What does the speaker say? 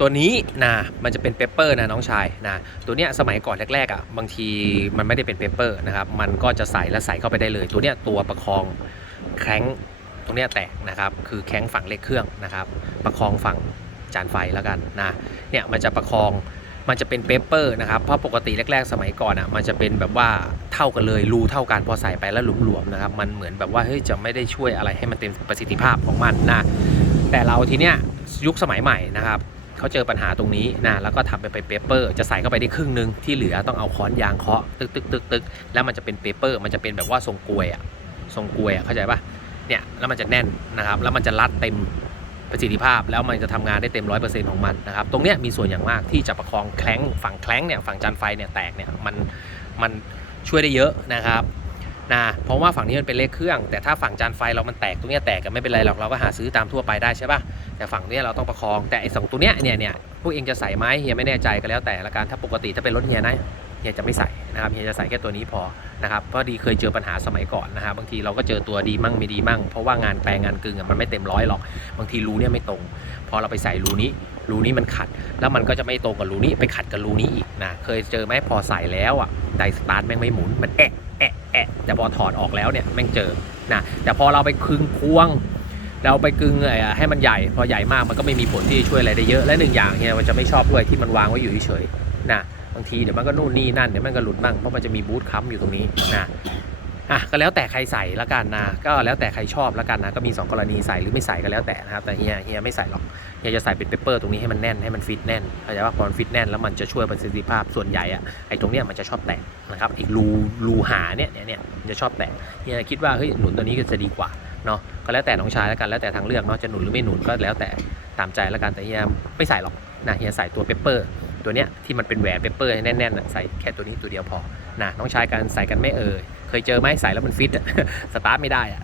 ตัวนี้นะมันจะเป็นเปเปอร์นะน้องชายนะตัวเนี้ยสมัยก่อนแรกๆอะบางทีมันไม่ได้เป็นเปเปอร์นะครับมันก็จะใส่แล้วใส่เข้าไปได้เลย ตัวเนี้ยตัวประคองแข้งตรงเนี้ยแตกนะครับคือแข้งฝั่งเลขเครื่องนะครับ ประคองฝั่งจานไฟแล้วกันนะเนี่ยมันจะประคองมันจะเป็นเปเปอร์นะครับเพราะปกติแรกๆ สมัยก่อนอะมันจะเป็นแบบว่าเท่ากันเลยรูเท่ากันพอใส่ไปแล้วหลวมๆนะครับมันเหมือนแบบว่าเฮ้ยจะไม่ได้ช่วยอะไรให้มันเต็มประสิทธิภาพของมันนะแต่เราทีเนี้ยยุคสมัยใหม่นะครับ เขาเจอปัญหาตรงนี้นะแล้วก็ทำไปเป็นเปเปอร์ จะใส่เข้าไปได้ครึ่งหนึงที่เหลือต้องเอาค้อนยางเคาะตึกตึกตึกตึกแล้วมันจะเป็นเปเปอร์ มันจะเป็นแบบว่าทรงกลวยอะทรงกลวยอะเข้าใจปะเนี่ยแล้วมันจะแน่นนะครับแล้วมันจะรัดเต็มประสิทธิภาพแล้วมันจะทำงานได้เต็มร้อยเปอร์เซ็นต์ของมันนะครับตรงเนี้ยมีส่วนอย่างมากที่จะประคองแคล้งฝั่งแคล้งเนี่ยฝั่งจานไฟเนี่ยแตกเนี่ยมันมันช่วยได้เยอะนะครับ นะเพราะว่าฝั่งนี้มันเป็นเลขเครื่อง แต่ถ้าฝั่งจานไฟเรามันแตกตรงนี้แตกก็ไม่เป็นไรหรอกเราก็หาซื้อตามทั่วไปได้ใช่ป่ะแต่ฝั่งนี้เราต้องประคองแต่ไอ้สองตัวเนี้ยเนี่ยเนี่ยพวกเองจะใส่ไหมเฮียไม่แน่ใจก็แล้วแต่ละกันถ้าปกติถ้าเป็นรถเฮียนะเฮียจะไม่ใส่นะครับเฮียจะใส่แค่ตัวนี้พอนะครับเพราะดีเคยเจอปัญหาสมัยก่อนนะครับบางทีเราก็เจอตัวดีมั่งไม่ดีมั่ง เพราะว่างานแปลงงานกึ่งอะมันไม่เต็มร้อยหรอกบางทีรูเนี่ยไม่ตรง พอเราไปใส่รูนี้รูนี้มันขัด แล้วมันก็จะไม่ตรงกับรูนี้ไปขัดกับรูนี้อีกนะเคยเจอไหมพอใส่แล้วอะไดสตาร์ทแม่งไม่หมุนมันแอะ แต่พอถอดออกแล้วเนี่ยแม่งเจอนะแต่พอเราไปคึงพวง เราไปกึงให้มันใหญ่ พอใหญ่มากมันก็ไม่มีผลที่ช่วยอะไรได้เยอะและหนึ่งอย่างเนี่ยมันจะไม่ชอบด้วยที่มันวางไว้อยู่เฉยๆนะบางทีเดี๋ยวมันก็นู่นนี่นั่นเดี๋ยวมันก็หลุดบ้างเพราะมันจะมีบูทค้ำอยู่ตรงนี้นะ อะก็แล้วแต่ใครใส่ละกันนะก็แล้วแต่ใครชอบละกันนะก็มี 2 กรณีใส่หรือไม่ใส่ก็แล้วแต่นะครับแต่เฮียเฮียไม่ใส่หรอกเฮียจะใส่เป็นเปเปอร์ตรงนี้ให้มันแน่นให้มันฟิตแน่นเข้าใจว่าพอมันฟิตแน่นแล้วมันจะช่วยประสิทธิภาพส่วนใหญ่อะไอ้ตรงเนี้ยมันจะชอบแตกนะครับอีกรูรูหาเนี่ยเนี่ยเนี่ยมันจะชอบแตกเฮียคิดว่าเฮ้ยหนุนตัวนี้ก็จะดีกว่าเนาะก็แล้วแต่น้องชายแล้วกันแล้วแต่ทางเลือกเนาะจะหนุนหรือไม่หนุนก็แล้วแต่ตามใจแล้วกันแต่เฮียไม่ใส่หรอกนะเฮียใส่ตัวเปเปอร์ตัวเนี้ยที่มันเป็นแหวนเปเปอร์แน่นๆใส่แค่ตัวนี้ตัวเดียวพอนะน้องชายกันใส่กันไม่เอ่ย เคยเจอไหมใส่แล้วมันฟิตสตาร์ทไม่ได้อะ